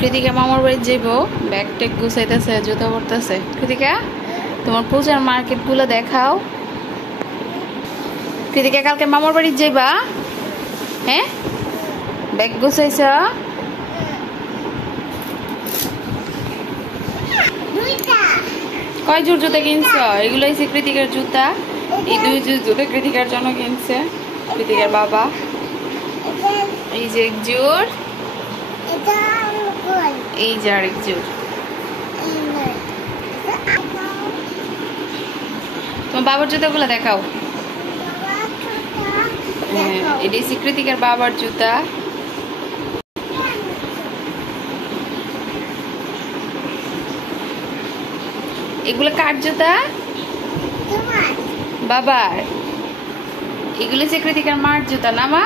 কৃতিকা মামার বাড়ি যাইব, ব্যাগ ট্যাগ গুছাইতেছে, জুতো পরতেছে। কৃতিকা, তোমার পূজার মার্কেটগুলো দেখাও। কৃতিকা, কালকে মামার বাড়ি যাইবা? হ্যাঁ, ব্যাগ গুছাইছ? কয় জোড় জুতা কিনছ? এগুলো হচ্ছে কৃতিকার জুতা। এই 2 জোড় জুতা কৃতিকার জন্য কিনছে কৃতিকার বাবা। এই যে এক জোড়, এই যে আরেক জোড়। তোমার বাবার জুতাগুলো দেখাও। হ্যাঁ, এটা হচ্ছে কৃতিকার বাবার জুতা। এগুলো কার জুতা? বাবার। এগুলো হচ্ছে কৃতিকার মার জুতা না মা?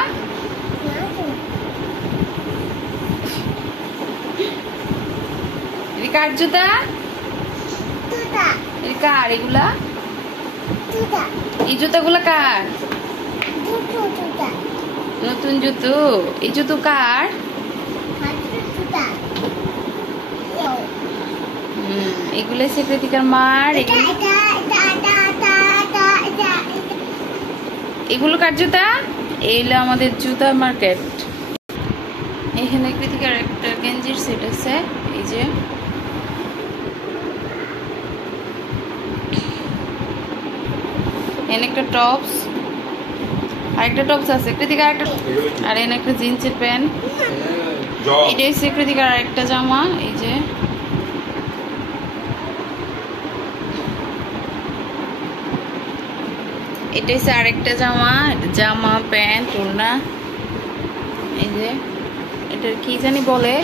কার জুতা? কার এগুলা? এই জুতাগুলা কার? নতুন জুতো। এই জুতো কার? এগুলো হচ্ছে কৃতিকার মার। এগুলো কার জুতা? এইগুলো আমাদের জুতা মার্কেট। এখানে কৃতিকার একটা গেঞ্জির সেট আছে, এই যে। এখানে একটা টপস, আরেকটা টপস আছে কৃতিকার একটা, আর এখানে একটা জিন্সের প্যান্ট। এটা হচ্ছে কৃতিকার আরেকটা জামা, এই যে। এটা হচ্ছে আরেকটা জামা, জামা প্যান্ট ওড়না। এই যে এটার কি জানি বলে,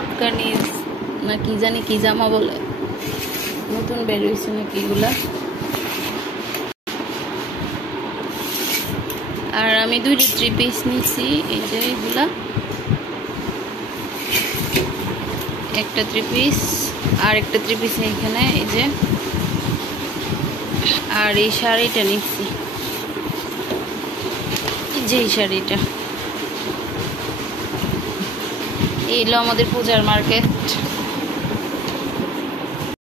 আফগানিজ না কি জানি কি জামা বলে, নতুন বের হয়েছে নাকি এগুলা। আর আমি 2টি 3 পিস নিচ্ছি, এই যে এগুলা। একটা 3 পিস আর একটা 3 পিস এখানে, এই যে। আর এই শাড়িটা নিচ্ছি, যে এই শাড়িটা। এই হলো আমাদের পূজার মার্কেট।